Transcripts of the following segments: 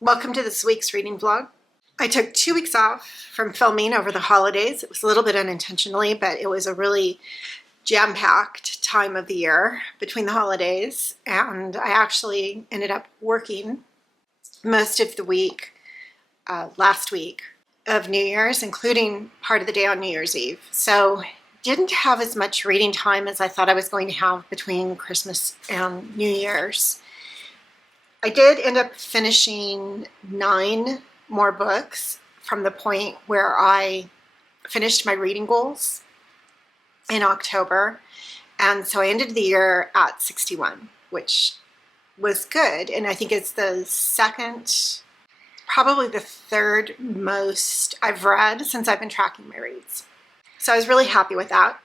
Welcome to this week's reading vlog. I took 2 weeks off from filming over the holidays. It was a little bit unintentionally, but it was a really jam-packed time of the year between the holidays, and I actually ended up working most of the week last week of New Year's, including part of the day on New Year's Eve. So didn't have as much reading time as I thought I was going to have between Christmas and New Year's. I did end up finishing 9 more books from the point where I finished my reading goals in October. And so I ended the year at 61, which was good. And I think it's the second, probably the third most I've read since I've been tracking my reads. So I was really happy with that.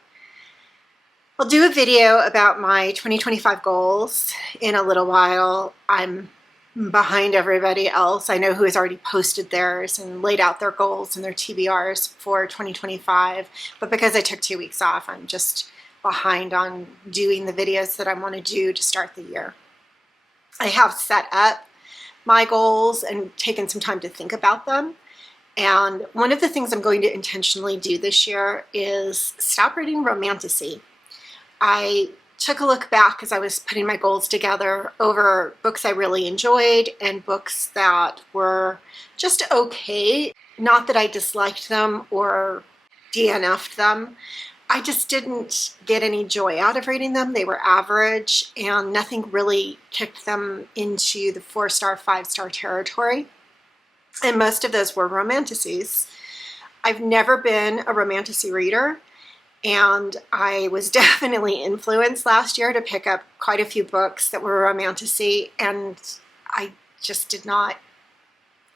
I'll do a video about my 2025 goals in a little while. I'm behind everybody else. I know who has already posted theirs and laid out their goals and their TBRs for 2025, but because I took 2 weeks off, I'm just behind on doing the videos that I want to do to start the year. I have set up my goals and taken some time to think about them. And one of the things I'm going to intentionally do this year is stop reading romantasy. I took a look back as I was putting my goals together over books I really enjoyed and books that were just okay. Not that I disliked them or DNF'd them. I just didn't get any joy out of reading them. They were average and nothing really kicked them into the 4-star, 5-star territory. And most of those were romantasies. I've never been a romantasy reader. And I was definitely influenced last year to pick up quite a few books that were romantasy, and I just did not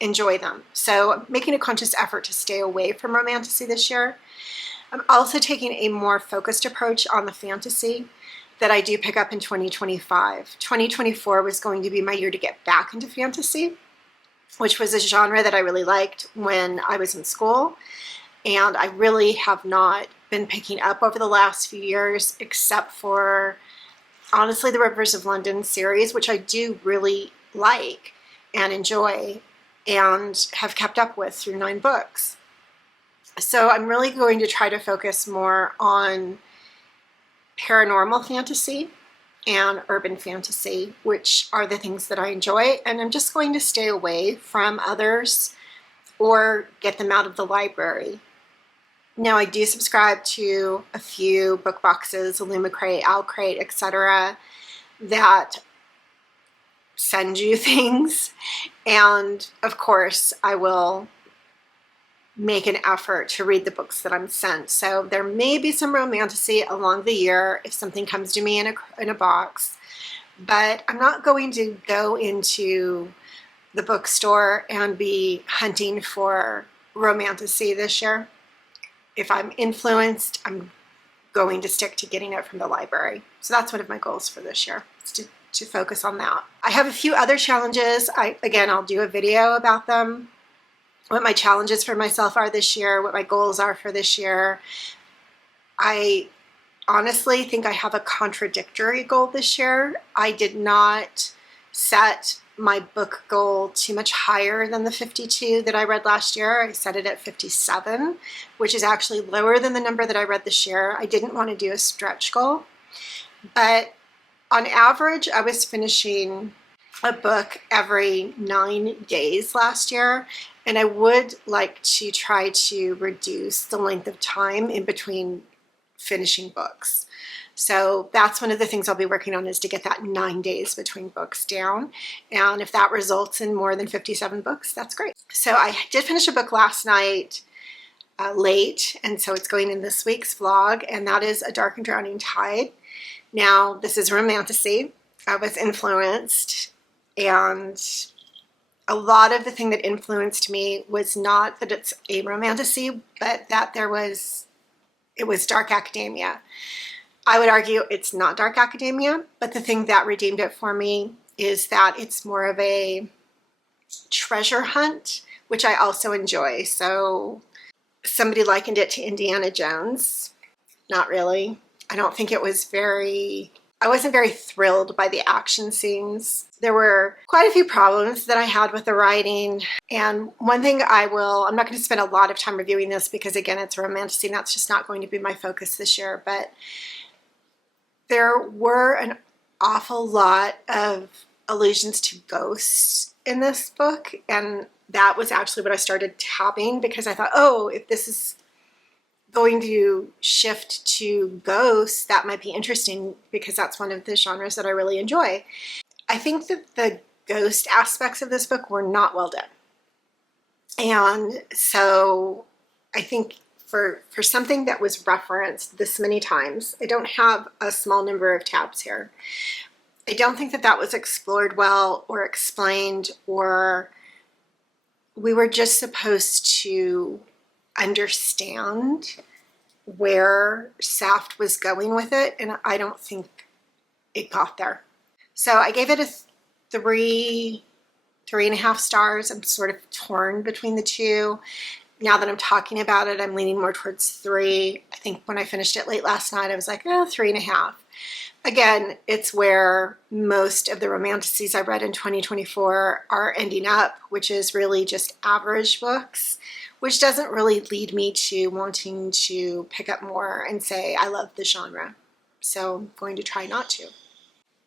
enjoy them. So I'm making a conscious effort to stay away from romantasy this year. I'm also taking a more focused approach on the fantasy that I do pick up in 2025. 2024 was going to be my year to get back into fantasy, which was a genre that I really liked when I was in school. And I really have not been picking up over the last few years, except for, honestly, the Rivers of London series, which I do really like and enjoy and have kept up with through 9 books. So I'm really going to try to focus more on paranormal fantasy and urban fantasy, which are the things that I enjoy. And I'm just going to stay away from others or get them out of the library. Now, I do subscribe to a few book boxes, Illumicrate, Owlcrate, etc., that send you things. And of course, I will make an effort to read the books that I'm sent. So there may be some romantasy along the year if something comes to me in a box. But I'm not going to go into the bookstore and be hunting for romantasy this year. If I'm influenced, I'm going to stick to getting it from the library. So that's one of my goals for this year, is to focus on that. I have a few other challenges. Again, I'll do a video about them, what my challenges for myself are this year, what my goals are for this year. I honestly think I have a contradictory goal this year. I did not set my book goal too much higher than the 52 that I read last year. I set it at 57, which is actually lower than the number that I read this year. I didn't want to do a stretch goal, but on average, I was finishing a book every 9 days last year, and I would like to try to reduce the length of time in between finishing books. So that's one of the things I'll be working on, is to get that 9 days between books down. And if that results in more than 57 books, that's great. So I did finish a book last night late, and so it's going in this week's vlog, and that is A Dark and Drowning Tide. Now, this is romantasy. I was influenced, and a lot of the thing that influenced me was not that it's a romantasy, but that it was dark academia. I would argue it's not dark academia, but the thing that redeemed it for me is that it's more of a treasure hunt, which I also enjoy. So somebody likened it to Indiana Jones. Not really. I don't think it was very I wasn't very thrilled by the action scenes. There were quite a few problems that I had with the writing. And one thing I'm not going to spend a lot of time reviewing this because again, it's a romantasy and that's just not going to be my focus this year, but there were an awful lot of allusions to ghosts in this book. And that was actually what I started tabbing because I thought, oh, if this is going to shift to ghosts, that might be interesting because that's one of the genres that I really enjoy. I think that the ghost aspects of this book were not well done. And so I think for something that was referenced this many times, I don't have a small number of tabs here. I don't think that that was explored well or explained, or we were just supposed to understand where Saft was going with it, and I don't think it got there. So I gave it a 3.5 stars. I'm sort of torn between the two. Now that I'm talking about it, I'm leaning more towards 3. I think when I finished it late last night, I was like, 3.5. Again, it's where most of the romantasies I read in 2024 are ending up, which is really just average books, which doesn't really lead me to wanting to pick up more and say, I love the genre. So I'm going to try not to.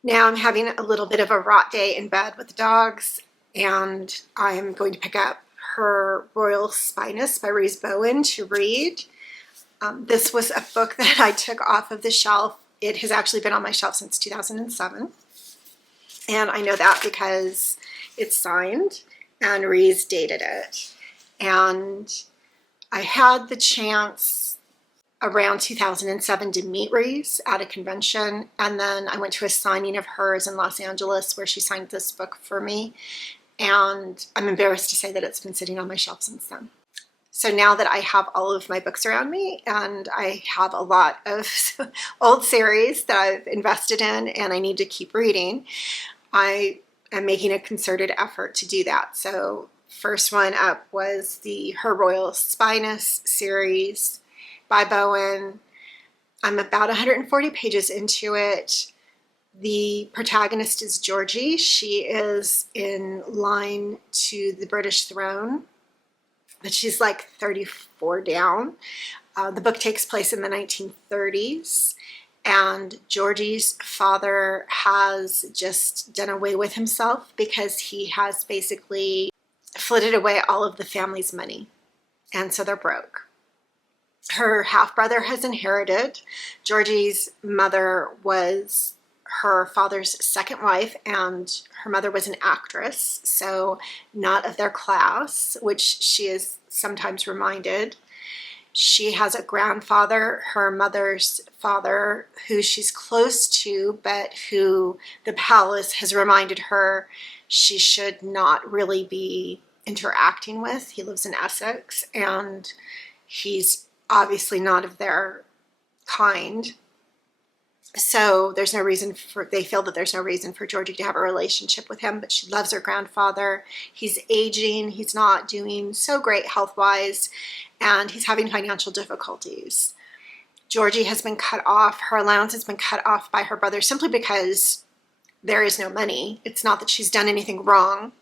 Now I'm having a little bit of a rot day in bed with the dogs, and I'm going to pick up Her Royal Spyness by Rhys Bowen to read. This was a book that I took off of the shelf. It has actually been on my shelf since 2007. And I know that because it's signed and Rhys dated it. And I had the chance around 2007 to meet Rhys at a convention. And then I went to a signing of hers in Los Angeles where she signed this book for me. And I'm embarrassed to say that it's been sitting on my shelf since then. So now that I have all of my books around me and I have a lot of old series that I've invested in and I need to keep reading, I am making a concerted effort to do that. So first one up was the Her Royal Spyness series by Bowen. I'm about 140 pages into it. The protagonist is Georgie. She is in line to the British throne, but she's like 34 down. The book takes place in the 1930s, and Georgie's father has just done away with himself because he has basically flitted away all of the family's money, and so they're broke. Her half-brother has inherited. Georgie's mother was her father's second wife, and her mother was an actress, so not of their class, which she is sometimes reminded. She has a grandfather, her mother's father, who she's close to, but who the palace has reminded her she should not really be interacting with. He lives in Essex, and he's obviously not of their kind. So there's no reason they feel that there's no reason for Georgie to have a relationship with him, but she loves her grandfather. He's aging, he's not doing so great health-wise, and he's having financial difficulties. Georgie has been cut off, her allowance has been cut off by her brother simply because there is no money. It's not that she's done anything wrong.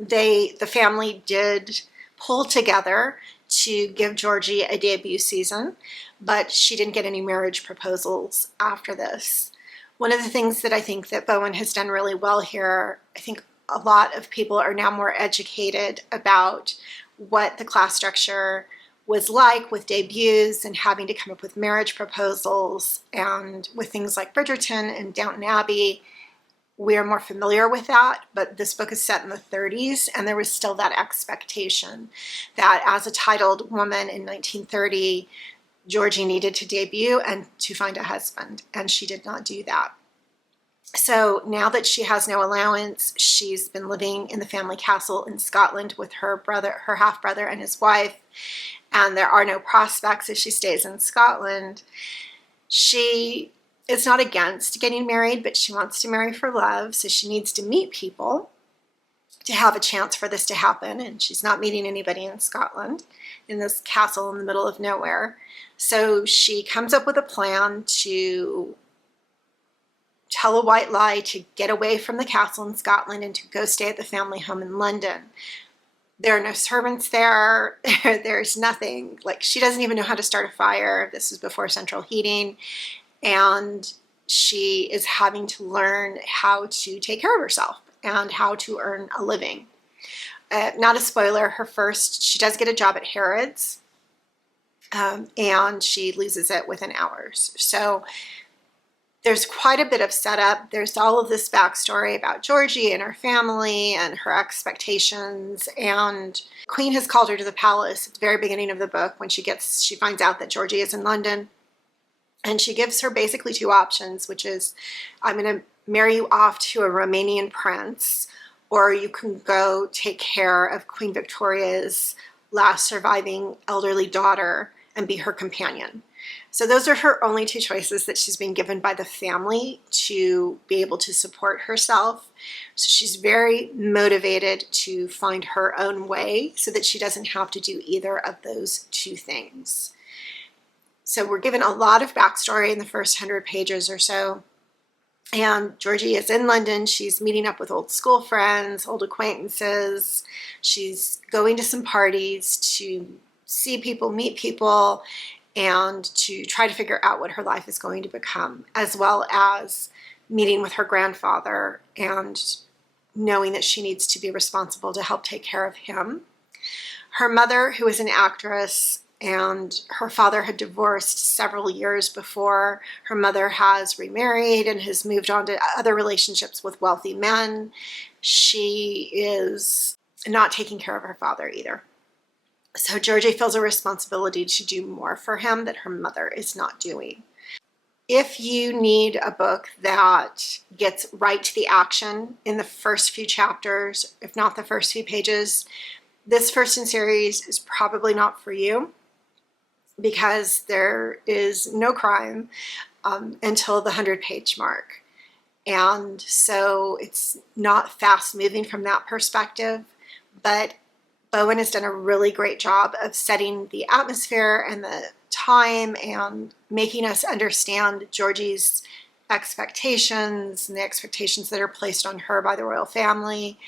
The family did pull together to give Georgie a debut season, but she didn't get any marriage proposals after this. One of the things that I think that Bowen has done really well here, I think a lot of people are now more educated about what the class structure was like with debuts and having to come up with marriage proposals, and with things like Bridgerton and Downton Abbey, we are more familiar with that, but this book is set in the 30s, and there was still that expectation that as a titled woman in 1930, Georgie needed to debut and to find a husband, and she did not do that. So now that she has no allowance, she's been living in the family castle in Scotland with her brother, her half-brother and his wife, and there are no prospects if she stays in Scotland. She is not against getting married, but she wants to marry for love, so she needs to meet people to have a chance for this to happen, and she's not meeting anybody in Scotland in this castle in the middle of nowhere. So she comes up with a plan to tell a white lie to get away from the castle in Scotland and to go stay at the family home in London. There are no servants there. There's nothing. Like, she doesn't even know how to start a fire. This is before central heating. And she is having to learn how to take care of herself and how to earn a living. Not a spoiler, she does get a job at Harrods, and she loses it within hours. So there's quite a bit of setup. There's all of this backstory about Georgie and her family and her expectations. And Queen has called her to the palace at the very beginning of the book when she finds out that Georgie is in London. And she gives her basically two options, which is, I'm going to marry you off to a Romanian prince, or you can go take care of Queen Victoria's last surviving elderly daughter and be her companion. So those are her only two choices that she's been given by the family to be able to support herself. So she's very motivated to find her own way so that she doesn't have to do either of those two things. So we're given a lot of backstory in the first 100 pages or so. And Georgie is in London. She's meeting up with old school friends, old acquaintances. She's going to some parties to see people, meet people, and to try to figure out what her life is going to become, as well as meeting with her grandfather and knowing that she needs to be responsible to help take care of him. Her mother, who is an actress, and her father had divorced several years before. Her mother has remarried and has moved on to other relationships with wealthy men. She is not taking care of her father either. So Georgie feels a responsibility to do more for him that her mother is not doing. If you need a book that gets right to the action in the first few chapters, if not the first few pages, this first in series is probably not for you, because there is no crime until the 100-page mark. And so it's not fast moving from that perspective, but Bowen has done a really great job of setting the atmosphere and the time and making us understand Georgie's expectations and the expectations that are placed on her by the royal family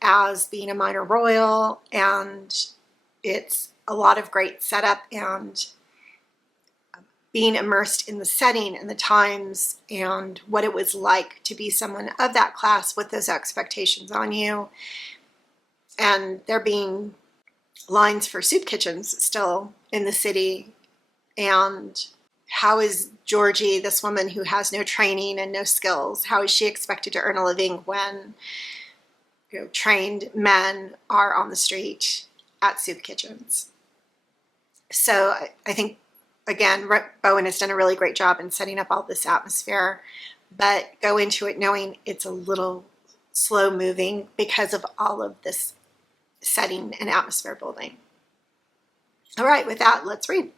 as being a minor royal. And it's a lot of great setup and being immersed in the setting and the times and what it was like to be someone of that class with those expectations on you. And there being lines for soup kitchens still in the city. And how is Georgie, this woman who has no training and no skills, how is she expected to earn a living when trained men are on the street at soup kitchens? So I think, again, Bowen has done a really great job in setting up all this atmosphere, but go into it knowing it's a little slow moving because of all of this setting and atmosphere building. All right, with that, let's read.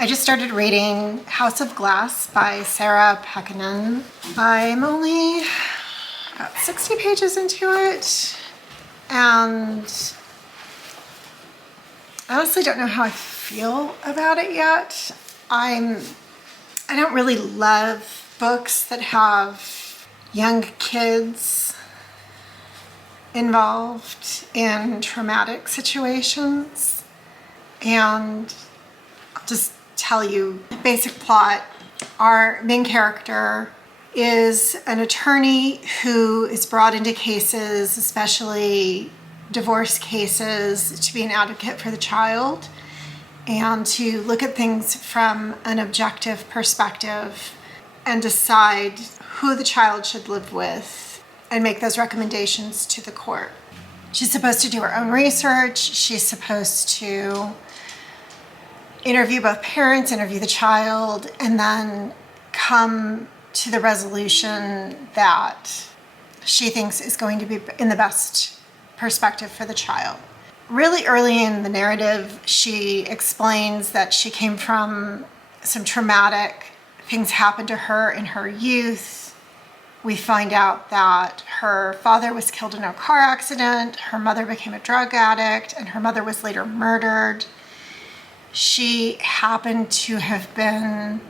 I just started reading House of Glass by Sarah Pekkanen. I'm only about 60 pages into it, and I honestly don't know how I feel about it yet. I don't really love books that have young kids involved in traumatic situations, and I'll just tell you the basic plot. Our main character is an attorney who is brought into cases, especially divorce cases, to be an advocate for the child and to look at things from an objective perspective and decide who the child should live with and make those recommendations to the court. She's supposed to do her own research. She's supposed to interview both parents, interview the child, and then come to the resolution that she thinks is going to be in the best perspective for the child. Really early in the narrative, she explains that she came from some traumatic things happened to her in her youth. We find out that her father was killed in a car accident, her mother became a drug addict, and her mother was later murdered. She happened to have been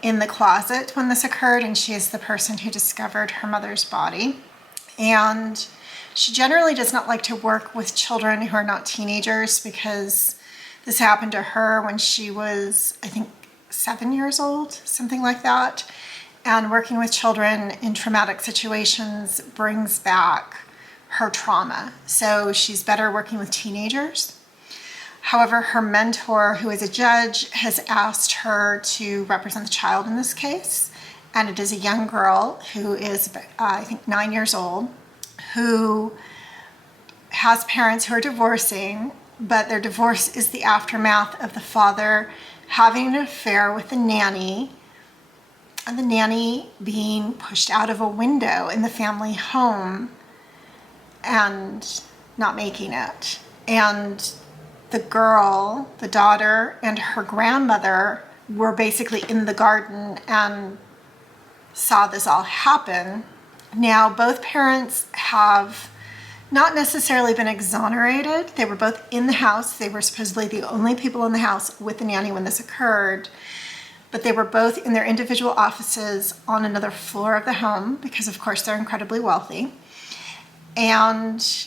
in the closet when this occurred, and she is the person who discovered her mother's body. And she generally does not like to work with children who are not teenagers because this happened to her when she was, I think, 7 years old, something like that. And working with children in traumatic situations brings back her trauma. So she's better working with teenagers. However, her mentor, who is a judge, has asked her to represent the child in this case. And it is a young girl who is, I think, 9 years old, who has parents who are divorcing, but their divorce is the aftermath of the father having an affair with the nanny, and the nanny being pushed out of a window in the family home and not making it. And the girl, the daughter, and her grandmother were basically in the garden and saw this all happen. Now, both parents have not necessarily been exonerated. They were both in the house. They were supposedly the only people in the house with the nanny when this occurred. But they were both in their individual offices on another floor of the home because, of course, they're incredibly wealthy. And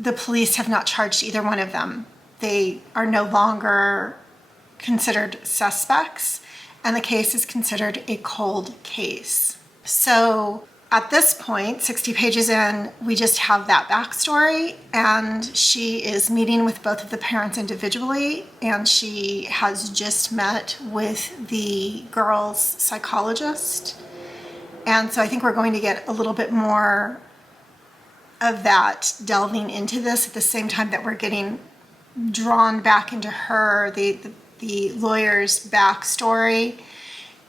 the police have not charged either one of them. They are no longer considered suspects, and the case is considered a cold case. So at this point, 60 pages in, we just have that backstory, and she is meeting with both of the parents individually, and she has just met with the girl's psychologist. And so I think we're going to get a little bit more of that delving into this at the same time that we're getting drawn back into her, the lawyer's backstory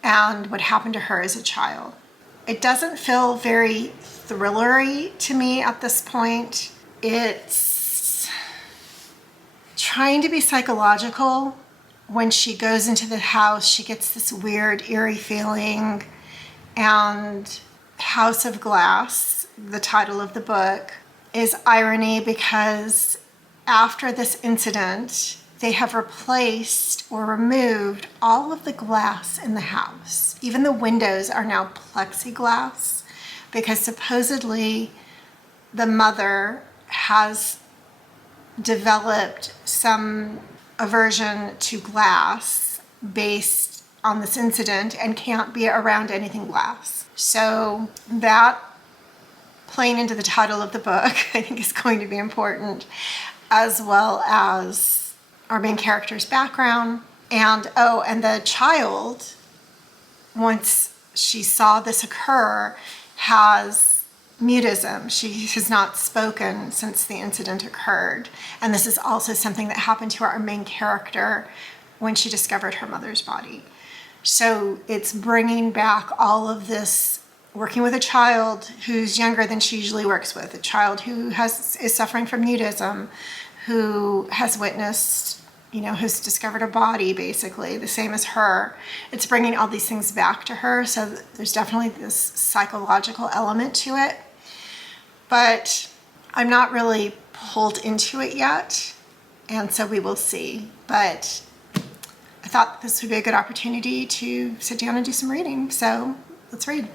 and what happened to her as a child. It doesn't feel very thrillery to me at this point. It's trying to be psychological. When she goes into the house, she gets this weird, eerie feeling. And House of Glass, the title of the book, is irony because after this incident, they have replaced or removed all of the glass in the house. Even the windows are now plexiglass because supposedly the mother has developed some aversion to glass based on this incident and can't be around anything glass. So that, playing into the title of the book, I think is going to be important, as well as our main character's background. And the child, once she saw this occur, has mutism. She has not spoken since the incident occurred. And this is also something that happened to our main character when she discovered her mother's body. So it's bringing back all of this, working with a child who's younger than she usually works with, a child who is suffering from mutism, who has witnessed who's discovered a body basically the same as her. It's bringing all these things back to her. So there's definitely this psychological element to it. But I'm not really pulled into it yet. And so we will see. But I thought this would be a good opportunity to sit down and do some reading. So let's read.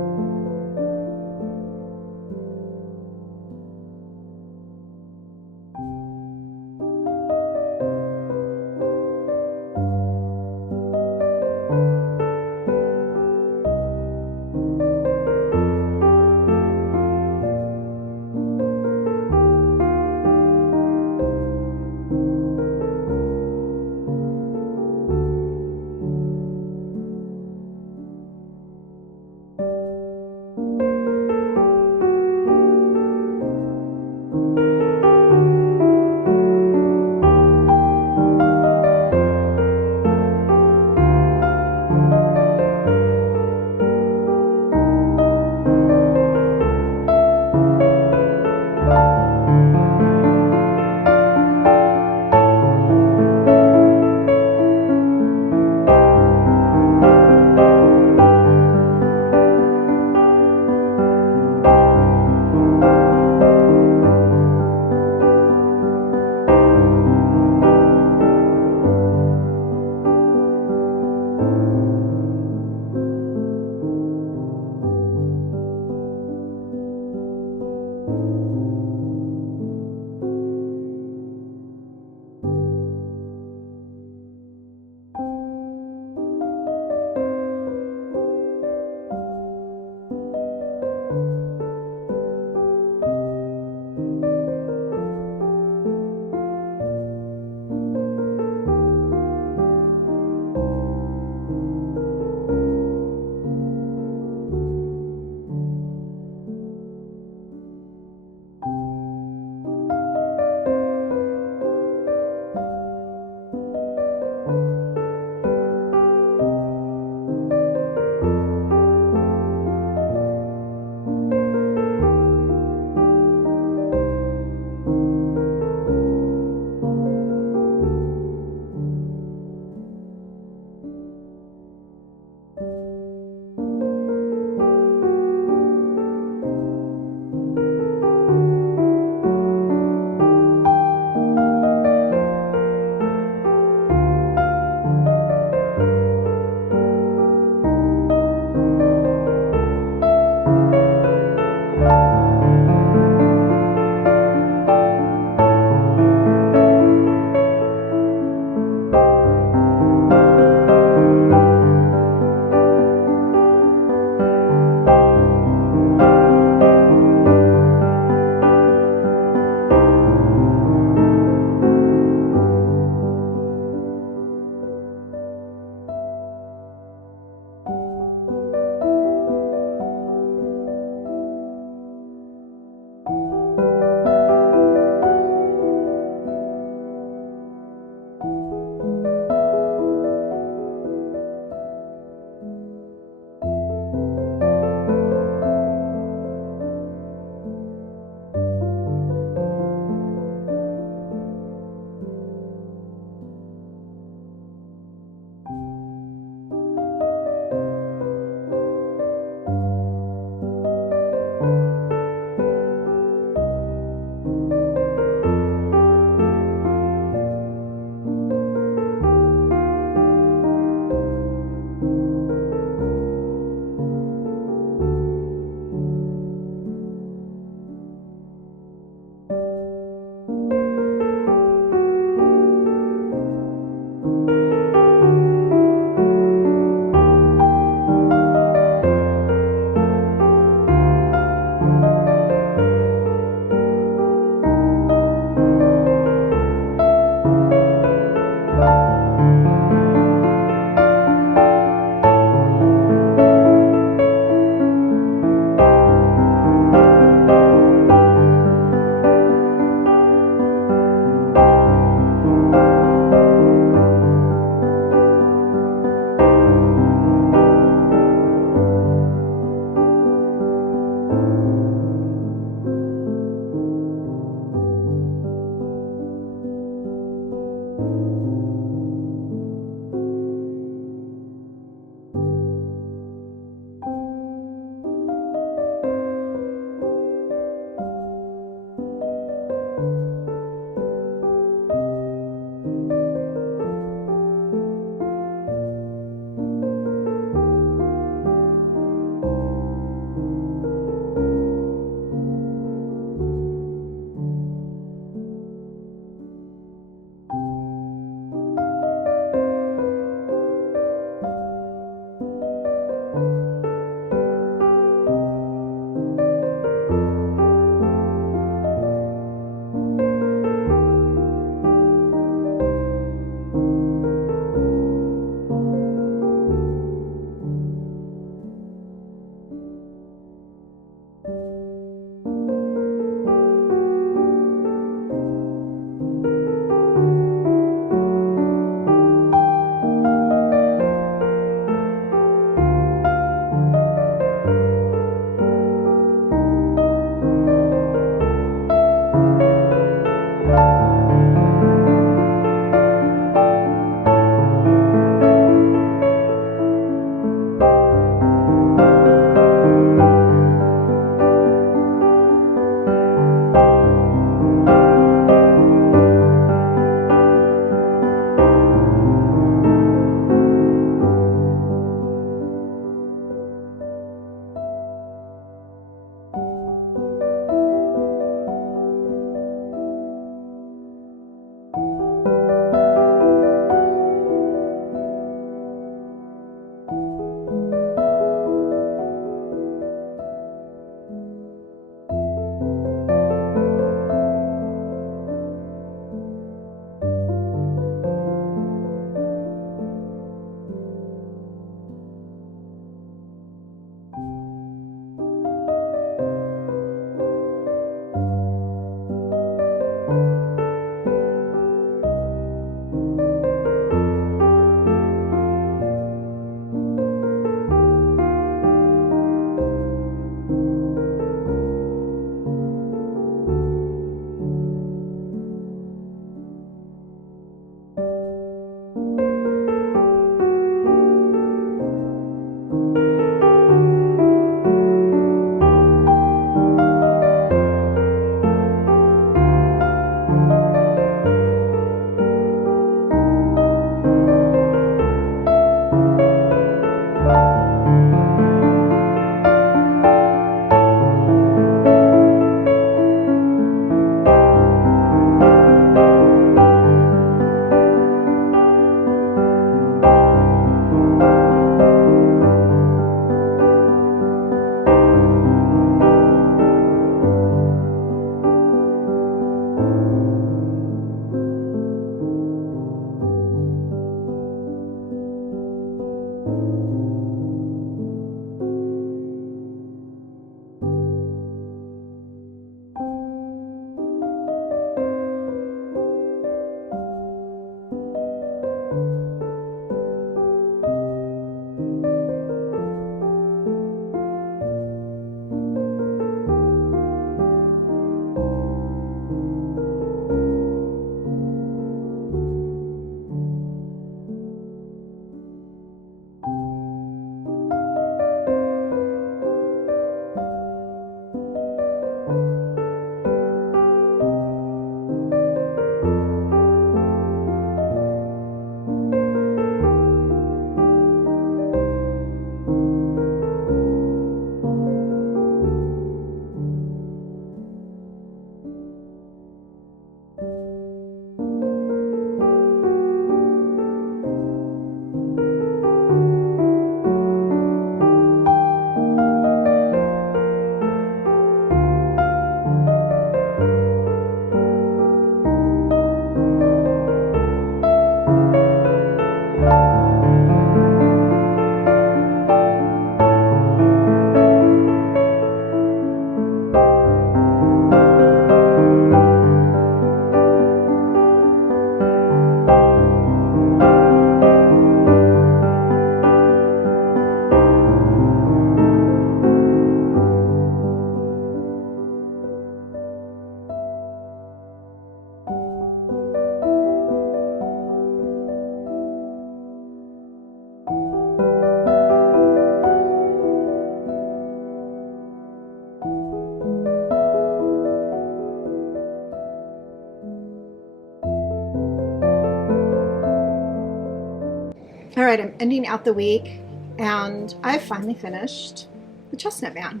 right, I'm ending out the week, and I finally finished The Chestnut Man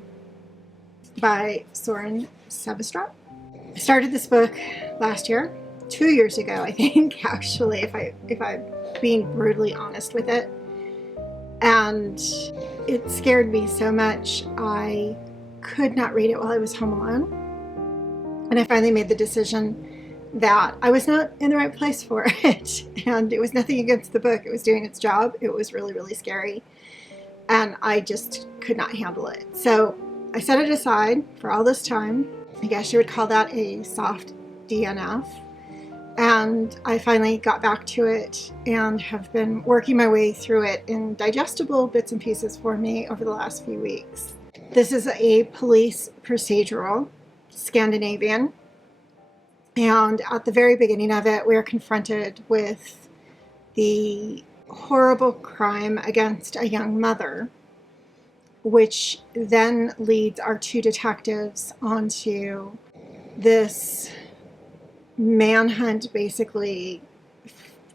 by Soren Sævestad. I started this book last year, 2 years ago, I think, actually, if I'm being brutally honest with it. And it scared me so much I could not read it while I was home alone. And I finally made the decision that I was not in the right place for it. And it was nothing against the book. It was doing its job. It was really, really scary. And I just could not handle it. So I set it aside for all this time. I guess you would call that a soft DNF. And I finally got back to it and have been working my way through it in digestible bits and pieces for me over the last few weeks. This is a police procedural, Scandinavian. And at the very beginning of it, we are confronted with the horrible crime against a young mother, which then leads our two detectives onto this manhunt, basically,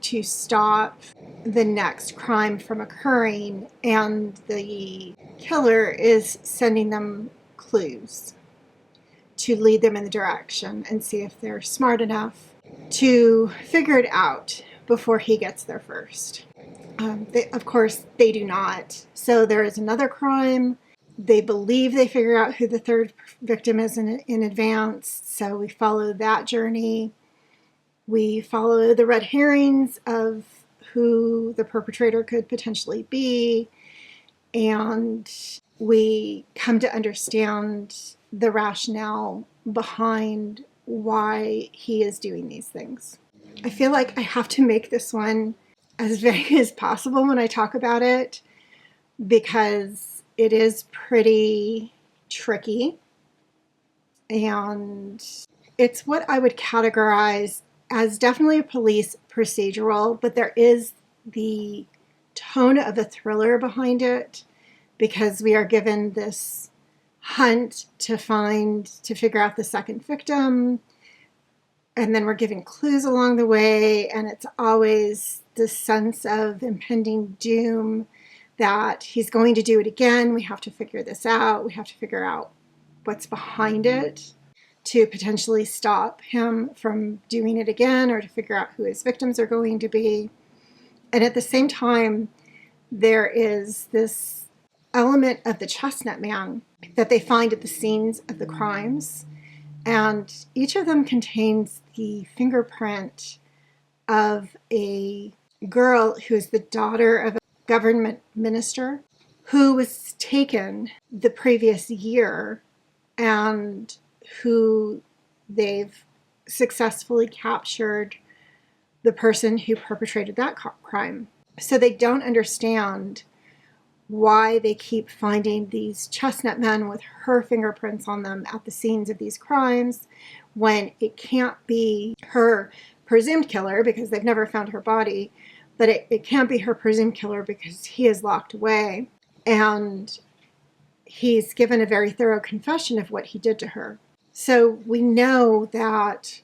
to stop the next crime from occurring. And the killer is sending them clues to lead them in the direction and see if they're smart enough to figure it out before he gets there first. Of course, they do not. So there is another crime. They believe they figure out who the third victim is in advance. So we follow that journey. We follow the red herrings of who the perpetrator could potentially be. And we come to understand the rationale behind why he is doing these things. I feel like I have to make this one as vague as possible when I talk about it because it is pretty tricky, and it's what I would categorize as definitely a police procedural, but there is the tone of a thriller behind it because we are given this hunt to figure out the second victim, and then we're given clues along the way, and it's always this sense of impending doom that he's going to do it again. We have to figure this out. We have to figure out what's behind it to potentially stop him from doing it again or to figure out who his victims are going to be. And at the same time, there is this element of the Chestnut Man that they find at the scenes of the crimes. And each of them contains the fingerprint of a girl who is the daughter of a government minister who was taken the previous year and who they've successfully captured the person who perpetrated that crime. So they don't understand why they keep finding these chestnut men with her fingerprints on them at the scenes of these crimes when it can't be her presumed killer because they've never found her body, but it can't be her presumed killer because he is locked away and he's given a very thorough confession of what he did to her. So we know that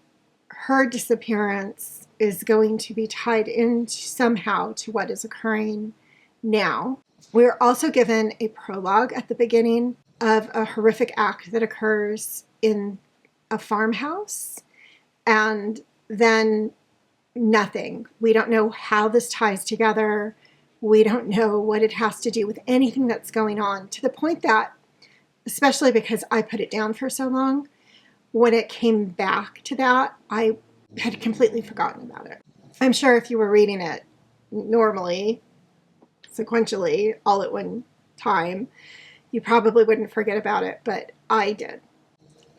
her disappearance is going to be tied in somehow to what is occurring now. We're also given a prologue at the beginning of a horrific act that occurs in a farmhouse, and then nothing. We don't know how this ties together. We don't know what it has to do with anything that's going on, to the point that, especially because I put it down for so long, when it came back to that, I had completely forgotten about it. I'm sure if you were reading it normally, sequentially, all at one time, you probably wouldn't forget about it, but I did.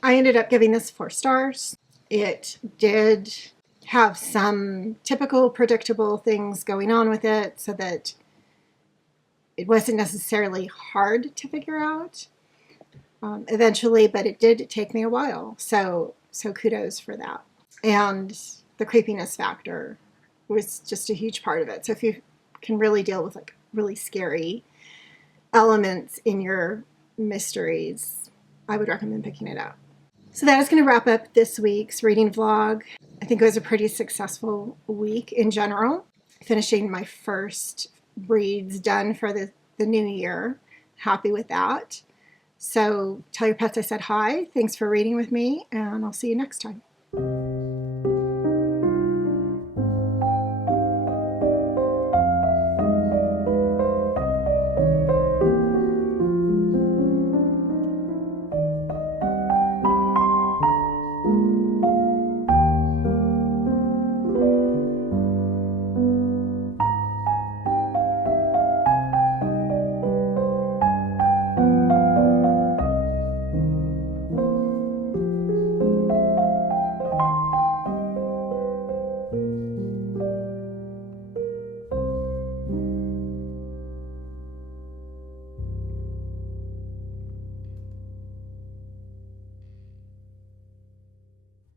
I ended up giving this 4 stars. It did have some typical predictable things going on with it so that it wasn't necessarily hard to figure out eventually, but it did take me a while. So kudos for that. And the creepiness factor was just a huge part of it. So if you can really deal with like really scary elements in your mysteries, I would recommend picking it up. So that is going to wrap up this week's reading vlog. I think it was a pretty successful week in general, finishing my first breeds done for the new year. Happy with that. So tell your pets I said hi. Thanks for reading with me, and I'll see you next time.